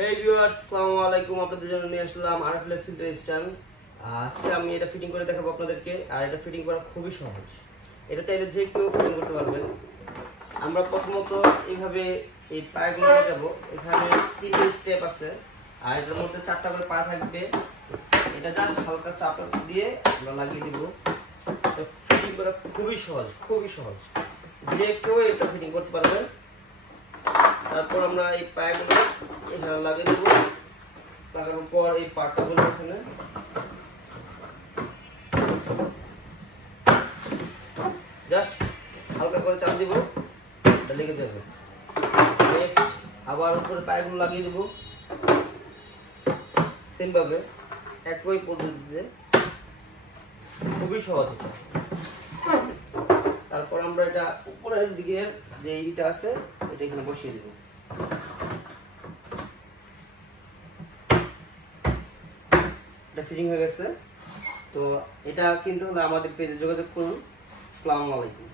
Hey viewers, আসসালামু আলাইকুম। আপনাদের জন্য নিয়ে আসলাম আরএফএল ফিল্টার স্ট্যান্ড। আজকে আমি এটা ফিটিং করে দেখাবো আপনাদেরকে। আর এটা ফিটিং করা খুবই সহজ। এটা চাইলে যে কেউ ফিটিং করতে পারবেন। আমরা প্রথমত এইভাবে এই পায়াগুলো নিয়ে যাব। এখানে 3টে স্টেপ আছে আর এটার মধ্যে 4টা করে পা থাকবে। এটা জাস্ট হালকা চাপ দিয়ে আমরা লাগিয়ে দিব। এটা ফিটিং করা খুবই সহজ, খুবই সহজ। যে কেউ এটা ফিটিং করতে পারবেন। তারপর আমরা এই পায়াগুলো এখানে লাগিয়ে দেব। লাগানোর পর এই পাটগুলো এখানে জাস্ট হালকা করে চাপ দিব, এটা লেগে যাবে। নেক্সট আবার উপরে পায়াগুলো লাগিয়ে দেব সেম ভাবে, একই পদ্ধতিতে। খুবই সহজ এটা। তারপর আমরা এটা উপরের দিকে যে ইটা আছে এটা এখানে বসিয়ে দেব। এটা ফিটিং হয়ে গেছে। তো এটা কিনতে হলে আমাদের পেজে যোগাযোগ করুন। আসসালামু আলাইকুম।